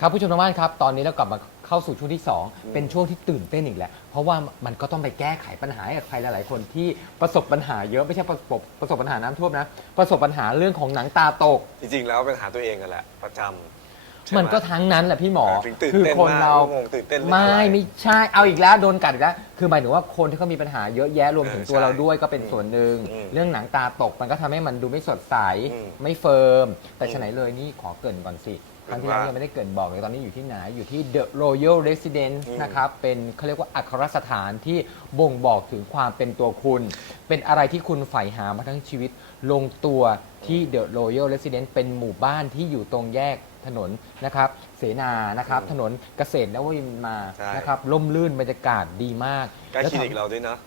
ครับผู้ชมทางบ้านครับ ตอนนี้เรากลับมาเข้าสู่ช่วงที่ 2 เป็นช่วงที่ตื่นเต้นอีกแล้ว เพราะว่ามันก็ต้องไปแก้ไขปัญหาให้กับใครหลาย ๆ คนที่ประสบปัญหาเยอะไม่ใช่ประสบประสบปัญหาน้ำท่วมนะ ประสบปัญหาเรื่องของหนังตาตก จริงๆ แล้วเป็นหาตัวเองกันแหละ ประจำใช่ไห มันก็ทั้งนั้นแหละพี่หมอถึงตื่นคืเต้นคนมากเรางงตื่นเต้นเรื่องไม่อะไรไม่ใช่เอาอีกแล้วโดนกัดอีกแล้วคือหมายถึงว่าคนที่เขามีปัญหาเยอะแยะรวมถึงเออตัวใช่เราด้วยก็เป็นส่วนหนึ่งอืมเรื่องหนังตาตกมันก็ทำให้มันดูไม่สดใสอืมไม่เฟิร์ม แต่อืม ฉะไหนเลยนี่ขอเกรินก่อนสิ คเกริ่รั้งนที่แล้วว่ายังไม่ได้เกรินบอกเลยตอนนี้อยู่ที่ไหน อยู่ที่ The Royal Residence อืมนะครับ เป็นเขาเรียกว่าอัครสถานที่บ่งบอกถึงความเป็นตัวคุณ เป็นอะไรที่คุณใฝ่หามาทั้งชีวิต ลงตัวที่ The Royal Residence เป็นหมู่บ้านที่อยู่ตรงแยกถนนนะครับ เสนานะครับอืมถนนเกษตรนวมินทร์มาใช่ นะครับล่มลื่นบรรยากาศดีมากใกล้แล้วคลินิกทำเราด้วยเนาะ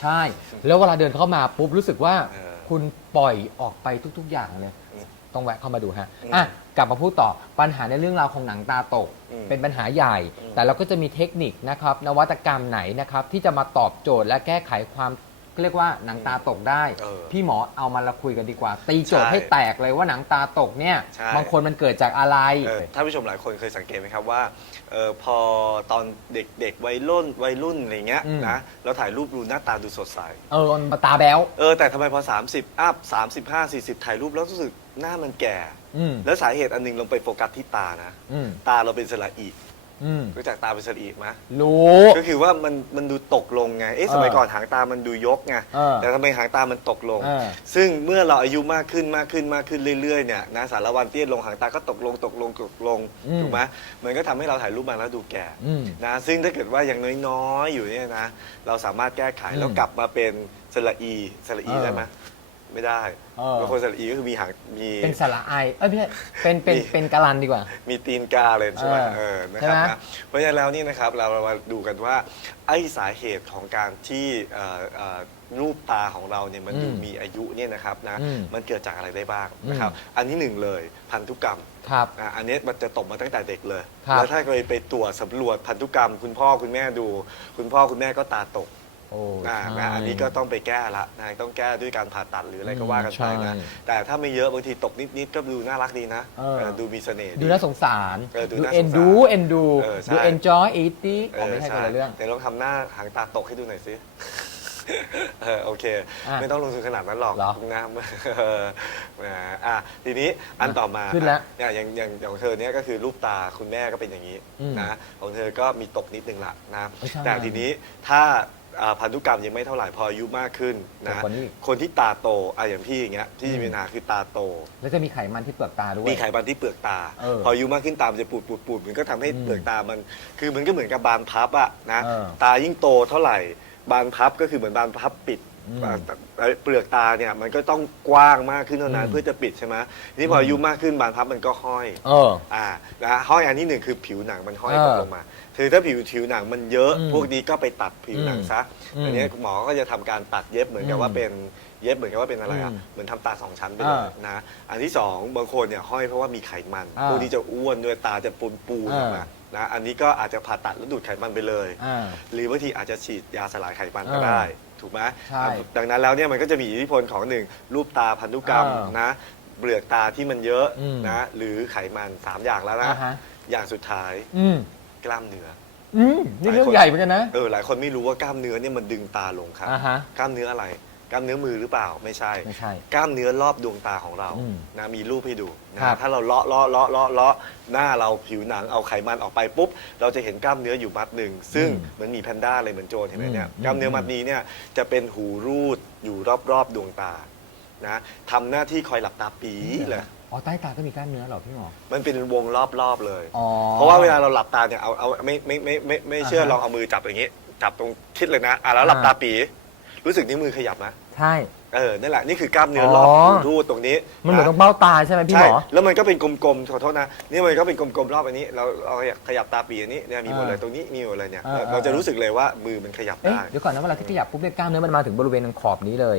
ใช่ แล้วเวลาเดินเข้ามาปุ๊บรู้สึกว่า เออ คุณปล่อยออกไปทุก ๆ อย่างเลยอืมต้องแวะเข้ามาดูฮะอืมอะ กลับมาพูดต่อปัญหาในเรื่องราวของหนังตาตก อืมเป็นปัญหาใหญ่ อืม แต่เราก็จะมีเทคนิคนะครับ นวัตกรรมไหนนะครับ ที่จะมาตอบโจทย์และแก้ไขความเรียกว่าหนังตาตกได้ เออพี่หมอเอามาละคุยกันดีกว่า ตีโจทย์ใช่ให้แตกเลยว่าหนังตาตกเนี่ย ใช่ บางคนมันเกิดจากอะไร เออท่านผู้ชมหลายคนเคยสังเกตไหมครับว่าเออพอตอนเด็กๆวัยรุ่นวัยรุ่นอะไรเงี้ยอืม นะเราถ่ายรูปดูหน้าตาดูสดใส เออมันตาแบ๊วเออแต่ทำไมพอ 30อัพ35 40 ถ่ายรูปแล้วรู้สึก หน้ามันแก่ อืมแล้วสาเหตุอันหนึงลงไปโฟกัสที่ตานะ อืมตาเราเป็นสระอีอืมรู้จักตาเป็นสระอีไหมรู้ ก็คือว่ามันมันดูตกลงไง เอ๊ะเออสมัยก่อนหางตามันดูยกไง เออแต่ทำไมหางตามันตกลง เออ ซึ่งเมื่อเราอายุมากขึ้นมากขึ้นมากขึ้นเรื่อยๆเนี่ยนะสารวันเตี้ยลงหางตาก็ตกลงตกลงตกลงอืมถูกไหมมันก็ทำให้เราถ่ายรูปมาแล้วดูแก่ อืม นะซึ่งถ้าเกิดว่ายังน้อยๆ อยู่เนี่ยนะ เราสามารถแก้ไขอืมแล้วกลับมาเป็นสระอีสระอีเออ ได้ไหม ไม่ได้เออ บางคนสระอีก็คือมีหางมีเป็นสระไอเอ้ยไม่ใช่เป็นเป็นมีเป็นกาลันดีกว่า มีตีนกาเลยใช่ไหมเออเออนะครับใช่ไหม นะเพราะฉะนั้นแล้วนี่นะครับเราเรามาดูกันว่าไอ้สาเหตุของการที่เอ่อเอ่อรูปตาของเราเนี่ยมันดูอืมมีอายุเนี่ยนะครับนะอืมมันเกิดจากอะไรได้บ้างนะครับ อันที่หนึ่งเลยพันธุกรรม ครับ อะอันนี้มันจะตกมาตั้งแต่เด็กเลย ครับแล้วถ้าเคยไปตรวจสำรวจพันธุกรรม คุณพ่อคุณแม่ดู คุณพ่อคุณแม่ก็ตาตก โอ้นะใช่ นะอันนี้ก็ต้องไปแก้ละนะต้องแก้ด้วยการผ่าตัดหรืออะไรก็ว่ากันไปนะใช่ แต่ถ้าไม่เยอะบางทีตกนิดๆก็ดูน่ารักดีนะเออ เออดูมีเสน่ห์ ดูน่าสงสารเออดูดูน่าเอ็นสงสารดูเอ็นดูเออใช่ ดู enjoy eating เออ๋ออไม่ใช่คนละเรื่อง แต่ลองทำหน้าหางตาตกให้ดูหน่อยสิ เออโอเค อะไม่ต้องลงทุนขนาดนั้นหรอกเหรอนะเออแหมอะทีนี้อันต่อมาขึ้นแล้วเนี่ยอย่างอย่างอย่างของเธอเนี่ยก็คือรูปตาคุณแม่ก็เป็นอย่างนี้อืมนะของเธอก็มีตกนิดนึงละนะเออใช่ แต่ทีนี้ถ้า อ่าพันธุกรรมยังไม่เท่าไหร่พออายุมากขึ้นนะแต่คนนี้คนที่ตาโตอะอย่างพี่อย่างเงี้ยที่อืมมีปัญหาคือตาโต แล้วจะมีไขมันที่เปลือกตาด้วย มีไขมันที่เปลือกตา เออพออายุมากขึ้นตามันจะปูดปูดปูดมันก็ทำให้อืมเปลือกตามัน คือมันก็เหมือนกับบานพับอะนะเออตายิ่งโตเท่าไหร่ บานพับก็คือเหมือนบานพับปิด อืมเปลือกตาเนี่ยมันก็ต้องกว้างมากขึ้นเท่านั้นอืมเพื่อจะปิดใช่ไหมทีนี่พออายุมากขึ้นบานพับมันก็ห้อยเออ อ่านะฮะห้อยอันที่หนึ่งคือผิวหนังมันห้อยเออตกลงมา คือถ้าผิวผิวหนังมันเยอะ อืมพวกนี้ก็ไปตัดผิวหนังซะอืมอันนี้หมอก็จะทำการตัดเย็บเหมือนกับอืมว่าเป็นเย็บเหมือนกับว่าเป็นอะไรอะอืมเหมือนทำตาสองชั้นไปเลยอ่านะอันที่สองบางคนเนี่ยห้อยเพราะว่ามีไขมันอ่า พวกนี้จะอ้วนด้วยตาจะปูนปูนๆออกมาอ่า นะอันนี้ก็อาจจะผ่าตัดแล้วดูดไขมันไปเลย อ่า หรือบางทีอาจจะฉีดยาสลายไขมันก็อ่าได้ ถูกไหมใช่ดังนั้นแล้วเนี่ยมันก็จะมีอิทธิพลของหนึ่งรูปตาพันธุกรรมอ่านนะเปลือกตาที่มันเยอะอืมนะหรือไขมันสามอย่างแล้วนะอ่าฮะ อย่างสุดท้ายอืมกล้ามเนื้อ อืมนี่เรื่องใหญ่เหมือนกันนะ เออหลายคนไม่รู้ว่ากล้ามเนื้อเนี่ยมันดึงตาลงครับอ่าฮะ กล้ามเนื้ออะไร กล้ามเนื้อมือหรือเปล่าไม่ใช่ ไม่ใช่ กล้ามเนื้อรอบดวงตาของเราอืมนะมีรูปให้ดูนะครับ ถ้าเราเลาะเลาะเลาะเลาะเลาะหน้าเราผิวหนังเอาไขมันออกไปปุ๊บ เราจะเห็นกล้ามเนื้ออยู่มัดหนึ่งซึ่งอืมเหมือนมีแพนด้าเลยเหมือนโจรเห็นไหมเนี่ยอืมกล้ามเนื้อมัดนี้เนี่ยจะเป็นหูรูดอยู่รอบๆดวงตานะทำหน้าที่คอยหลับตาปีเลยอ๋อใต้ตาก็มีกล้ามเนื้อเหรอพี่หมอ มันเป็นวงรอบๆเลย อ๋อ เพราะว่าเวลาเราหลับตาเนี่ยเอาเอาไม่ไม่ไม่ไม่ไม่เชื่ออ่าฮะลองเอามือจับอย่างนี้ จับตรงคิดเลยนะอะแล้วหลับอ่า ตาปี รู้สึกนิ้วมือขยับไหมใช่ เออนั่นแหละนี่คือกล้ามเนื้อรอบอ๋อหูรูดตรงนี้มันเหมือนตระงเบ้าตาใช่ไหมพี่หใช่มอ แล้วมันก็เป็นกลมๆขอโทษนะนี่มันก็เป็นกลมๆรอบอันนี้เราเราขยับตาปีอันนี้เนี่ยมีหมดเลยอ่าตรงนี้มีหมดเลยเนี่ยอ่าเราเราจะรู้สึกเลยว่ามือมันขยับเอ๊ะได้เดี๋ยวก่อนนะเวลาที่ขยับปุ๊บเนี่ยกล้ามเนื้อมันมาถึงบริเวณตรงขอบนี้เลย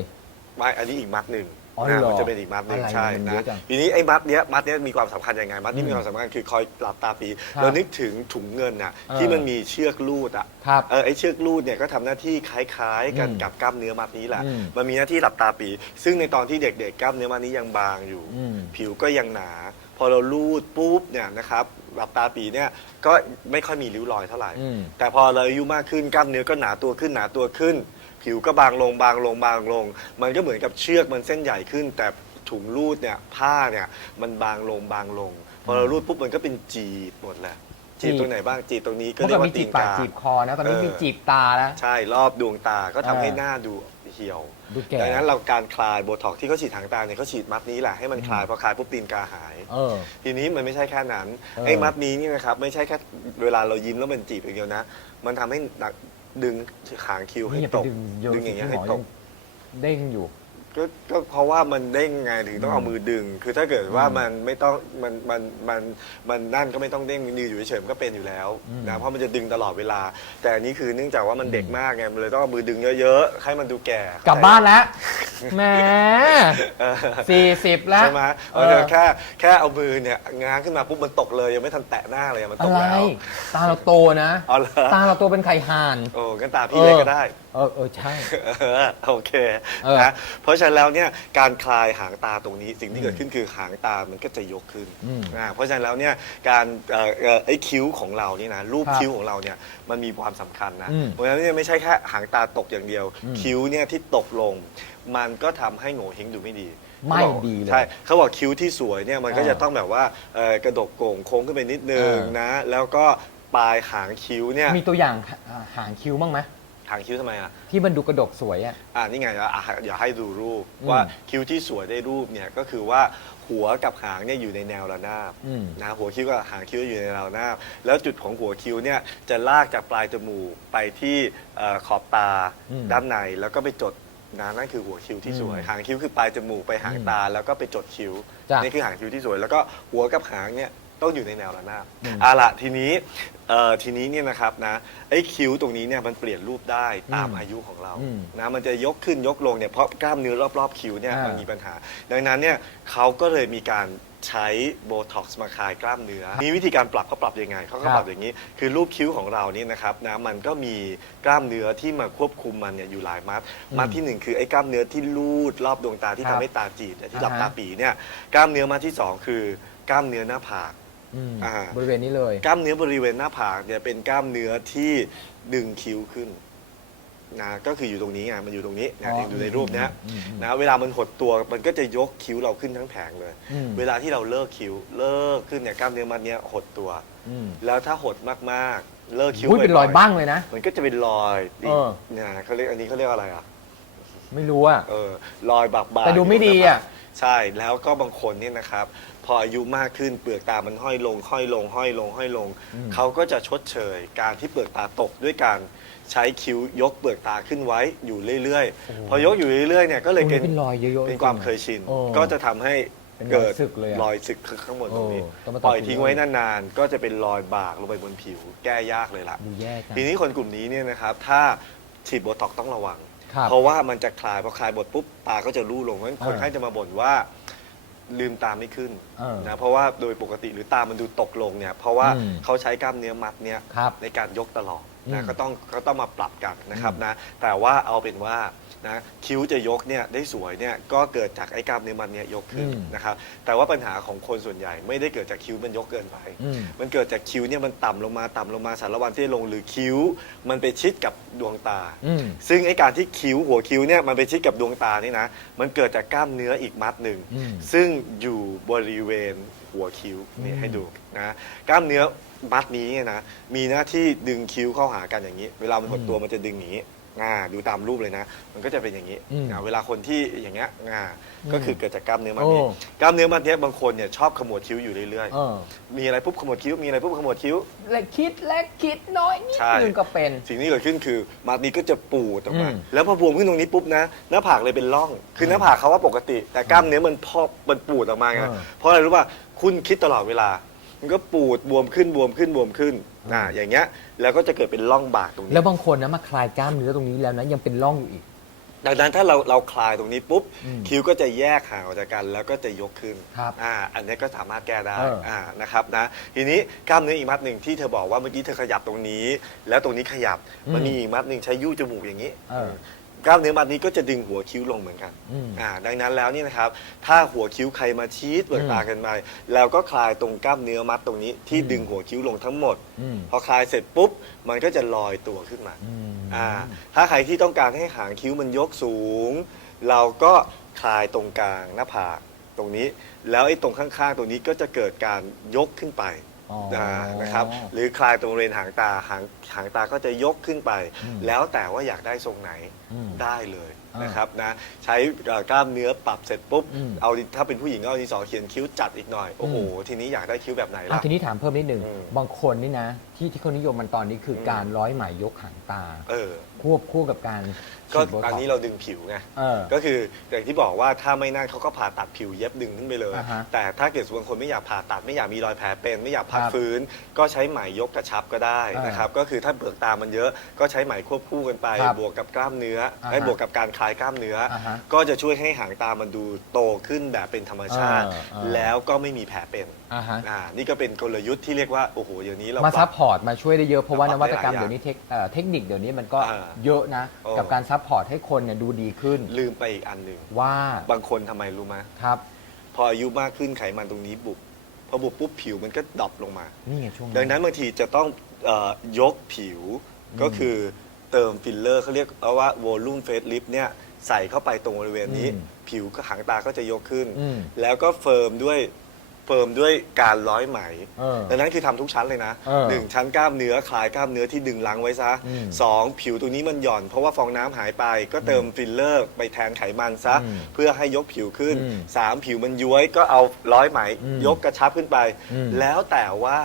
ไม่อันนี้อีกมัดหนึ่ง อ๋อนะเหรอมันจะเป็นอีกมัดหนึ่งอะไรใช่มันเยนะอะจังทีนี้ไอ้มัดเนี้ยมัดเนี้ยมีความสำคัญยังไง มัดนี้อืมมีความสำคัญคือคอยหลับตาปีครับเรานึกถึงถุงเงินน่ะเออที่มันมีเชือกลูดอะครับเออไอเชือกลูดเนี่ยก็ทำหน้าที่คล้ายๆกันอืมกับกล้ามเนื้อมัดนี้แหละ อืมมันมีหน้าที่หลับตาปี ซึ่งในตอนที่เด็กๆกล้ามเนื้อมัดนี้ยังบางอยู่ อืม ผิวก็ยังหนาพพอเราลูดปุ๊บเนี่ยนะครับหลับตาปีเนี่ยก็ไม่ค่อยมีริ้วรอยเท่าไหร่ อืม แต่พอเราอายุมากขึ้นกล้ามเนื้อก็หนาตัวขึ้นหนาตัวขึ้น ผิวก็บางลงบางลงบางลง มันก็เหมือนกับเชือกมันเส้นใหญ่ขึ้น แต่ถุงรูดเนี่ยผ้าเนี่ยมันบางลงบางลง พอเรารูดปุ๊บมันก็เป็นจีบหมดแหละ จีบจีบ ตรงไหนบ้างจีบตรงนี้ก็เมื่อเรียก่อนกมีว่าจีตีบนปากกา จีบคอนะตอนนี้เออ มีจีบตาแล้ว ใช่รอบดวงตาก็ทำให้เออ หน้าดูเหี่ยว ดูแก่ ดังนั้นเราการคลายโบท็อกซ์ที่เขาฉีดทางตาเนี่ยเขาฉีดมัดนี้แหละให้มันคลายพอคลายปุ๊บตีนกาหาย เออ ทีนี้มันไม่ใช่แค่นั้นเออไอ้มัดนี้นี่นะครับไม่ใช่แค่เวลาเรายิ้มแล้วมันจีบอย่างเดียวนะ มันทำให้หนัก ดึงหางคิ้วให้นี่อย่าไปตกดึงโยนดึงอย่างเงี้ยหให้มอตยักงเด้งอยู่ ก็ก็เพราะว่ามันเด้งไงถึงต้องเอามือดึง คือถ้าเกิดว่าอืมมันไม่ต้องมันมันมันมันนั่นก็ไม่ต้องเด้งมืออยู่เฉยๆมันก็เป็นอยู่แล้วอืมนะเพราะมันจะดึงตลอดเวลา แต่อันนี้คือเนื่องจากว่ามันเด็กอืมมากไงมันเลยต้องเอามือดึงเยอะๆให้มันดูแก่กลับบ้านแล้วแหมเออสี่สิบแล้วใช่ไหมเอเอออแค่แค่เอามือเนี่ยง้างขึ้นมาปุ๊บมันตกเลยยังไม่ทันแตะหน้าเลยมันตอะกไรแล้ว ตาเราโตนะเอาเหรอตาเราโตเป็นไข่ห่านโอ้กันตาพี่เล็กก็ได้เออเออใช่เออโอเคเออนะเพราะฉะนั้นแล้วเนี่ยการคลายหางตาตรงนี้สิ่งที่อืมเกิดขึ้นคือหางตามันก็จะยกขึ้นอืมอ่าเพราะฉะนั้นแล้วเนี่ยการเอ่อเอ่อไอ้คิ้วของเรานี่นะรูปครับคิ้วของเราเนี่ยมันมีความสำคัญนะอืมเพราะฉะนั้นเนี่ยไม่ใช่แค่หางตาตกอย่างเดียว อืมคิ้วเนี่ยที่ตกลง มันก็ทำให้โง่เฮงดูไม่ดีไม่ขาบอกดีเลย ใช่เขาบอกคิ้วที่สวยเนี่ยมันก็อ่าจะต้องแบบว่าเอ่อกระดกโก่งโค้งขึ้นไปนิดนึงเออนะ แล้วก็ปลายหางคิ้วเนี่ย มีตัวอย่างหางคิ้วบ้างไหม หางคิ้วทำไมอะที่มันดูกระดกสวยอะ อ่านี่ไงอะเดี๋ยวให้ดูรูปอืมว่าคิ้วที่สวยได้รูปเนี่ยก็คือว่าหัวกับหางเนี่ยอยู่ในแนวระนาบอืม นะหัวคิ้วกับหางคิ้วอยู่ในแนวระนาบแล้วจุดของหัวคิ้วเนี่ยจะลากจากปลายจมูกไปที่เอ่อขอบตาอืมด้านในแล้วก็ไปจดนะนั่นคือหัวคิ้วที่สวย อืมหางคิ้วคือปลายจมูกไปหางอืมตา แล้วก็ไปจดคิ้วจ้ะนี่คือหางคิ้วที่สวย แล้วก็หัวกับหางเนี่ยต้องอยู่ในแนวระนาบอืม เอาละทีนี้ เอ่อทีนี้เนี่ยนะครับนะไอ้คิ้วตรงนี้เนี่ยมันเปลี่ยนรูปได้ตามอืมอายุของเราอืมนะมันจะยกขึ้นยกลงเนี่ยเพราะกล้ามเนื้อรอบๆคิ้วเนี่ยอ่ามัมันมีปัญหา ดังนั้นเนี่ยเขาก็เลยมีการใช้โบท็อกซ์มาคลายกล้ามเนื้อ มีวิธีการปรับเขาปรับยังไงเขาก็ครับปรับอย่างนี้ คือรูปคิ้วของเรานี่นะครับนะมันก็มีกล้ามเนื้อที่มาควบคุมมันเนี่ยอยู่หลายมัด มัดที่หนึ่งคือไอ้กล้ามเนื้อที่ลูดรอบดวงตาที่ครัทำบให้ตาจีบเนี่ยที่หลับอ่าฮะ ตาปีเนี่ยกล้ามเนื้อมัดที่สองคือกล้ามเนื้อหน้าผาก อืมอ่าบริเวณนี้เลย กล้ามเนื้อบริเวณหน้าผากเนี่ยเป็นกล้ามเนื้อที่ดึงคิ้วขึ้นนะก็คืออยู่ตรงนี้ไงมันอยู่ตรงนี้นะอ๋อเองดูในรูปเนี้ยอืมอืมนะเวลามันหดตัวมันก็จะยกคิ้วเราขึ้นทั้งแผงเลยอืมเวลาที่เราเลิกคิ้ว เลิกขึ้นเนี่ยกล้ามเนื้อมันเนี้ยหดตัวอืมแล้วถ้าหดมากๆ เลิกคิ้วอุ้ยเป็นรอยๆบ้างเลยนะ มันก็จะเป็นรอยเออเนี่ยเขาเรียกอันนี้เขาเรียกอะไรอะไม่รู้อะเออรอยบากบาแต่ดูไม่ดีอะใช่แล้วก็บางคนเนี่ยนะครับ พออายุมากขึ้นเปลือกตามันห้อยลง ห้อยลง ห้อยลง ห้อยลงอืมเขาก็จะชดเชย การที่เปลือกตาตกด้วยการใช้คิ้วยกเปลือกตาขึ้นไว้อยู่เรื่อยๆ พอยกอยู่เรื่อยๆเนี่ยก็เลยโอ้เป็นเป็นรอยเยอะๆเป็นความจริงๆเคยชิน โอ้ก็จะทำให้เป็นรอยเกิดสึกเลยอะรอยสึกข้างบนตรงนี้ โอ้ต้องมาตัดปล่อยทิ้งไว้ฟิลเลอร์นานๆ ก็จะเป็นรอยบากลงไปบนผิว แก้ยากเลยล่ะ ดูแย่จังทีนี้คนกลุ่มนี้เนี่ยนะครับ ถ้าฉีดโบท็อกซ์ต้องระวัง ครับ เพราะว่ามันจะคลายพอคลายบทปุ๊บตาก็จะลู่ลงเพราะฉะนั้นคนเออไข้จะมาบ่นว่า ลืมตาไม่ขึ้นเออนะเพราะว่าโดยปกติหรือตามันดูตกลงเนี่ยเพราะว่าอืมเขาใช้กล้ามเนื้อมัดเนี่ยครับ ในการยกตลอดอื นะมก็ต้องก็ต้องมาปรับกันนะครับอืมนะแต่ว่าเอาเป็นว่านะคิ้วจะยกเนี่ยได้สวยเนี่ยก็เกิดจากไอ้กล้ามเนื้อมันเนี่ยยกขึ้นนะครับแต่ว่าปัญหาของคนส่วนใหญ่ไม่ได้เกิดจากคิ้วมันยกเกินไป อืม มันเกิดจากคิ้วเนี่ยมันต่ำลงมาต่ำลงมาสารวันที่ลงหรือคิ้ว มันไปชิดกับดวงตา อืม ซึ่งไอ้การที่คิ้วหัวคิ้วเนี่ยมันไปชิดกับดวงตานี่นะมันเกิดจากกล้ามเนื้ออีกมัดหนึ่ง อืมซึ่งอยู่บริเวณ หัวคิ้วนี่อืมให้ดูนะกล้ามเนื้อมัดนี้เนี่ยนะมีหน้าที่ดึงคิ้วเข้าหากันอย่างนี้ เวลามันหดตัวมันจะดึงอย่างนี้อ่าดูตามรูปเลยนะ มันก็จะเป็นอย่างนี้อืมอ่าเวลาคนที่อย่างเงี้ยอ่าอืมก็คือเกิดจากกล้ามเนื้อมัดนี้โอ้ กล้ามเนื้อมัดเนี้ยบางคนเนี่ยชอบขมวดคิ้วอยู่เรื่อยเออๆมีอะไรปุ๊บขมวดคิ้วมีอะไรปุ๊บขมวดคิ้ว เล็กคิดเล็กคิดน้อยนิดใช่ นึงก็เป็น สิ่งที่เกิดขึ้นคือมัดนี้ก็จะปูดออกมาอืม แล้วพอบวมขึ้นตรงนี้ปุ๊บนะหน้าผากเลยเป็นร่อง คือหน้าผากเขาว่าปกติ แต่กล้ามเนื้อมันพอกมันปูดออกมาไงเออเพราะอะไรรู้ป่ะ คุณคิดตลอดเวลา มันก็ปูดบวมขึ้นบวมขึ้นบวมขึ้นอ่าอย่างเงี้ยแล้วก็จะเกิดเป็นร่องบากตรงนี้ แล้วบางคนนะมาคลายกล้ามเนื้อตรงนี้แล้วนะยังเป็นร่องอยู่อีก ดังนั้นถ้าเราเราคลายตรงนี้ปุ๊บ อืมคิ้วก็จะแยกห่างออกจากกัน แล้วก็จะยกขึ้นครับอ่าอันนี้ก็สามารถแก้ได้เอออ่อ่านะครับนะทีนี้กล้ามเนื้ออีกมัดหนึ่งที่เธอบอกว่าเมื่อกี้เธอขยับตรงนี้ แล้วตรงนี้ขยับมันมีอีกมัดหนึ่งใช้ยู่จมูกอย่างนี้เออ กล้ามเนื้อมัดนี้ก็จะดึงหัวคิ้วลงเหมือนกันอืม อ่าดังนั้นแล้วนี่นะครับ ถ้าหัวคิ้วใครมาชี้เปิดอืมตากันไปแล้วก็คลายตรงกล้ามเนื้อมัดตรงนี้ที่อืมดึงหัวคิ้วลงทั้งหมด อืมพอคลายเสร็จปุ๊บ มันก็จะลอยตัวขึ้นมา อืม อ่าถ้าใครที่ต้องการให้หางคิ้วมันยกสูง เราก็คลายตรงกลางหน้าผากตรงนี้ แล้วไอ้ตรงข้างๆ ตรงนี้ก็จะเกิดการยกขึ้นไปอ๋ออ่า นะครับหรือคลายตรงบริเวณหางตาหางหางตาก็จะยกขึ้นไปอืมแล้วแต่ว่าอยากได้ทรงไหนอืมได้เลยอ่านนะครับนะใช้เอ่อกล้ามเนื้อปรับเสร็จปุ๊บอืมเอาดิถ้าเป็นผู้หญิงก็เอาดินสอเขียนคิ้วจัดอีกหน่อย โอ้โหอืมทีนี้อยากได้คิ้วแบบไหนอะล่ะ ทีนี้ถามเพิ่มนิดหนึ่งอืมบางคนนี่นะ ที่ที่เขานิยมมันตอนนี้คืออมการร้อยไหมยกหางตา เออ ควบคู่กับการก็ฉีดโบท็อัอนกนี้ซ์เราดึงผิวไง เออก็คืออย่างที่บอกว่าถ้าไม่นั่นเขาก็ผ่าตัดผิวเย็บดึงขึ้นไปเลย อ่าฮะแต่ถ้าเกิดสมมติบางคนไม่อยากผ่าตัดไม่อยากมีรอยแผลเป็น ไม่อยากพักครับฟื้น ก็ใช้ไหมยกกระชับก็ได้อ่านนะครับ ก็คือถ้าเปลือกตามันเยอะก็ใช้ไหมควบคู่กันไป ครับบวกกับกล้ามเนื้ออ่าฮะให้บวกกับการคลายกล้ามเนื้อออ่าฮะก็จะช่วยให้หางตามันดูโตขึ้นแบบเป็นธรรมชาติ เออเออ แล้วก็ไม่มีแผลเป็นอ่าฮะอ่านี่ก็เป็นกลยุทธ์ที่เรียกว่าโอ้โหเดี๋ยวนี้เรามาปซัรัพพอร์ตมาช่วยได้เยอะเพราะว่านวัตกรรมปรับได้หลายเดี๋ยวนี้เทคเอ่อเทคนิคเดี๋ยวนี้มันก็อ่าเยอะนะ โอ้ กับการซัพพอร์ตให้คนเนี่ยดูดีขึ้น ลืมไปอีกอันหนึ่งว่าบางคนทำไมรู้ไหมครับพออายุมากขึ้นไขมันตรงนี้บุบพอบุบปุ๊บผิวมันก็ดรอปลงมา นี่ไงช่วงดังนั้นบางทีจะต้องเออยกผิวอืมก็คือเติมฟิลเลอร์เขาเรียกว่าวอลลุ่มเฟสลิฟเนี่ยใส่เข้าไปตรงบริเวณนี้อืมผิวก็หางตาก็จะยกขึ้น อืม แล้วก็เฟิร์มด้วย เฟิร์มด้วยการร้อยไหมเออดังนั้นคือทำทุกชั้นเลยนะเออหนึ่งชั้นกล้ามเนื้อคลายกล้ามเนื้อที่ดึงลังไว้ซะอืมสองผิวตรงนี้มันหย่อน เพราะว่าฟองน้ำหายไป ก็เติมฟิลเลอร์ไปแทนไขมันซะ อืมเพื่อให้ยกผิวขึ้นอืมสามผิวมันย้วยก็เอาร้อยไหม อืมยกกระชับขึ้นไป อืม แล้วแต่ว่า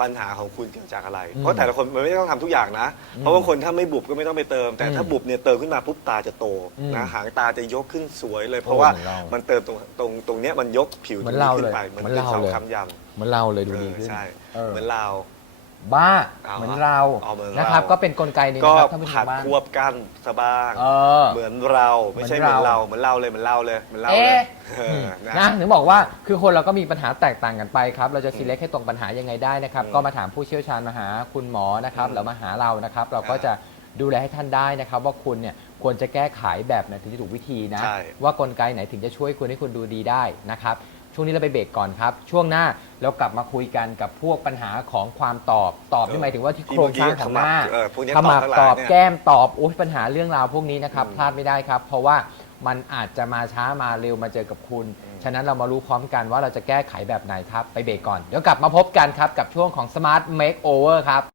ปัญหาของคุณเกิดจากอะไรอืมเพราะแต่ละคนมันไม่ต้องทำทุกอย่างนะอืมเพราะบางคนถ้าไม่บุบก็ไม่ต้องไปเติม แต่อืมถ้าบุบเนี่ยเติมขึ้นมาปุ๊บตาจะโตอืมนะหางตาจะยกขึ้นสวยเลย เพราะว่าเหมือนเรามัมันเติมตรงตรงตรงเนี้ยมันยกผิวเหตมืรองนนี้เราขึ้เลยนไปเหมือนเหมือนเป็นเราเสาเลยคำยเหมือนเราเลยำดูเอดีอขึ้น ใช่เออเหมือนเรา บ้าเอาเหมือนอะเราเอาเหมือนเรานนะครับ ก็เป็นกลไกหนึงก็นะครับท่านผู้ชผัมดบ้าง ควบกันซะบ้างเออเหมือนเราไม่ใช่เหมือนเหมือนเรา เราเหมือนเราเลยเหมือนเราเลยเหมือนเราเลเอ๊ะยเออนะ นะถึงบอกว่าคือคนเราก็มีปัญหาแตกต่างกันไปครับ เราจะ select ให้ตรงปัญหายังไงได้นะครับ อืมก็มาถามผู้เชี่ยวชาญมาหาคุณหมอนะครับอืมแล้วมาหาเรานะครับ เราก็จะดูแลให้ท่านได้นะครับ ว่าคุณเนี่ยควรจะแก้ไขแบบไหนถึงจะถูกวิธีนะ ใช่ว่ากลไกไหนถึงจะช่วยคุณให้คุณดูดีได้นะครับ ช่วงนี้เราไปเบรกก่อนครับ ช่วงหน้าเรากลับมาคุยกันกับพวกปัญหาของความตอบตอบที่หมายถึงว่าที่โครงสร้างของหน้าเออพวกนี้ขตอบมับทั้งหตลาอยบเนี่ย แก้มตอบโอ้ยปัญหาเรื่องราวพวกนี้นะครับอืมพลาดไม่ได้ครับ เพราะว่ามันอาจจะมาช้ามาเร็วมาเจอกับคุณอืมฉะนั้นเรามารู้พร้อมกันว่าเราจะแก้ไขแบบไหนครับ ไปเบรกก่อนเดี๋ยวกลับมาพบกันครับกับช่วงของ Smart Makeover ครับ